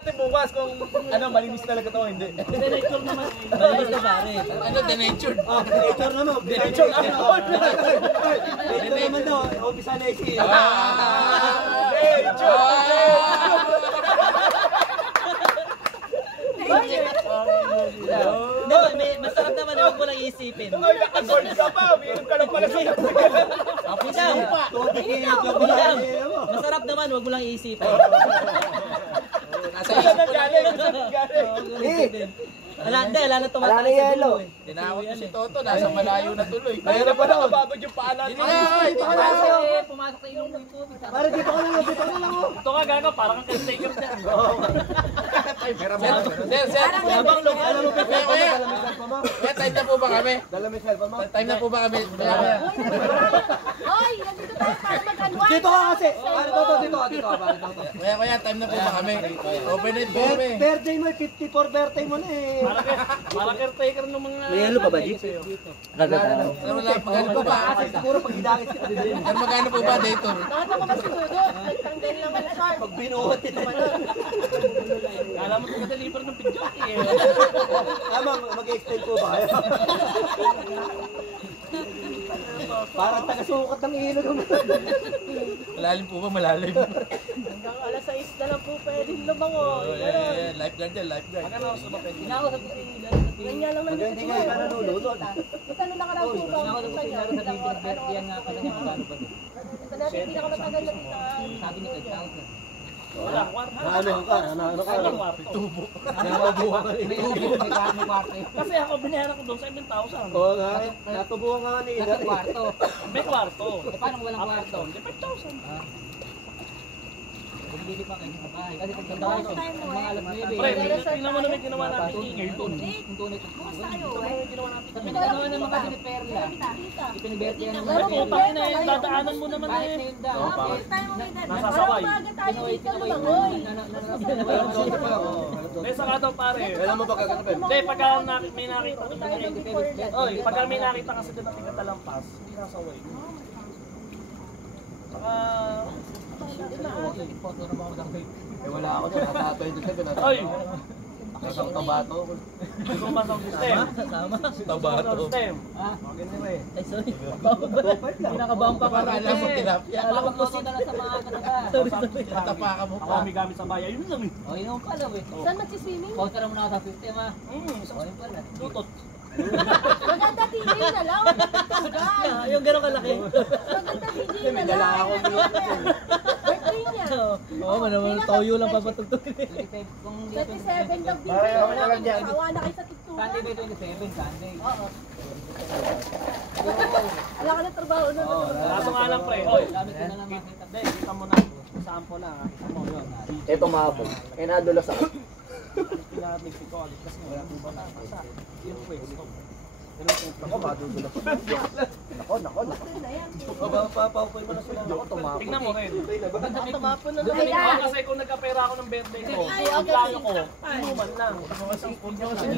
Bukas kung ano, malinis talaga to, hindi. Denature naman. Malinis na pare. Ano, denature? Denature naman. Denature naman. Denature naman daw. Umpisa na isi. Masarap naman, huwag mo lang iisipin. Naka-gold ka pa. Meron ka lang pala sa masarap naman, huwag mo lang iisipin. Nasa isip ko lang. Wala na tumatakas sa dulo eh. Tinawag ko si Toto, nasa malayo na tuloy. Mayroon pa na kababad yung paanan. Hindi nga, ito ka lang. Pumasok sa ilong mo ito. Para dito ka lang, dito ka lang. Ito ka gaga, parang kang caretaker dyan. Sir. Habang loob, alam mo Kuya, time na po ba kami? Dala mo yung cellphone mo. Time na po ba kami? Hoy, nandito tayo para mag-unwind. Dito ka kasi. Dito ka. Kuya, time na po ba kami? Open it po kami. Birthday mo, 54 birthday mo na eh. Parang caretaker ng mga... May yelo pa ba, Jeep? Magkano po ba? Siguro pag hidakit kita. Magkano po ba, Dator? Nakita ko ba si Dodo? Nagtanggal naman ang short. Pag binuhat ito. Kala mo nag-deliver ng pidyo eh. Tama, mag-extend po ba? Parang taga-sukat ng ilog. Malalim po ba? Malalim. Hanggang alas 6 na lang po pwedeng lumangoy. Lifeguard yan, lifeguard. Magkano sa mapet? Inausap ko si Lalo sa Ganyan lang nandito. Hindi kayo nanunod. Ito na nakaraang tubaw. Inausap ko si Lalo sa birthday yan nga pala niya magkano ba? Ito natin pinakamatagal na dito. Sabi ni Kaya. Wala, ano ka? Tubo. Nakabuha ka rin. Kasi ako binayaran ko doon sa 7,000. Oo nga, natubuhan nga ni Ida. May kwarto. Paano kung walang kwarto? 5,000. Bumili pa kayo sa bahay. Kasi pag tayo ko, mga alam mo yun. Pre, tingnan mo na may ginawa natin ingay doon. Bukas tayo. May ginawa ng mga siniperla. Ipiniberte yan ng mga Pero pang ina eh. Dadaanan mo naman Kahit eh. na yun daw. Bukas tayo umidan. Nasasaway. Parang umaga tayo dito lumangoy. May saka daw pare. Kailan mo ba gaganapin? Hindi, pagka may nakita ko oy, pagka may nakita kasi doon na talampas, hindi nasaway. Saka Eh wala ako doon, nasa 27. oy, Nasang tabato. sumasang system. Sama. Tabato. System. Ay, sorry. Pinakabahan pa ka Alam mo, tilapia. Alam ko po na sa mga sorry. Tapakan mo pa. Kami gamit sa bayan, yun lang eh. Oh, yun ang pala eh. Saan magsiswimming? Counter mo na ako sa system ah. Yun pala. Tutot. Maganda DJ na lang. Yung gano'ng kalaki. Maganda DJ na lang. Birthday niya. Oo, naman toyo lang papatugtugin. 27 daw DJ. Awa na kayo sa tuktukan. Sunday ba 27? Sunday. Oo. Wala ka na trabaho na. Kaso nga lang pre. Oy, kita mo na. Sampo na. Kita mo yun. Ito mabog. Eh nadulas ako. Pinabig ko kasi wala po ba nakasa. Yun pwesto. Ako madudulas. Nako. Papaupoy mo na sila. Ako tumapon. Tingnan mo rin. Tumapon na Kasi tayo. kung nagkapera ako ng birthday ko, ang plano ko, inuman lang. Mga 10 punyo lang.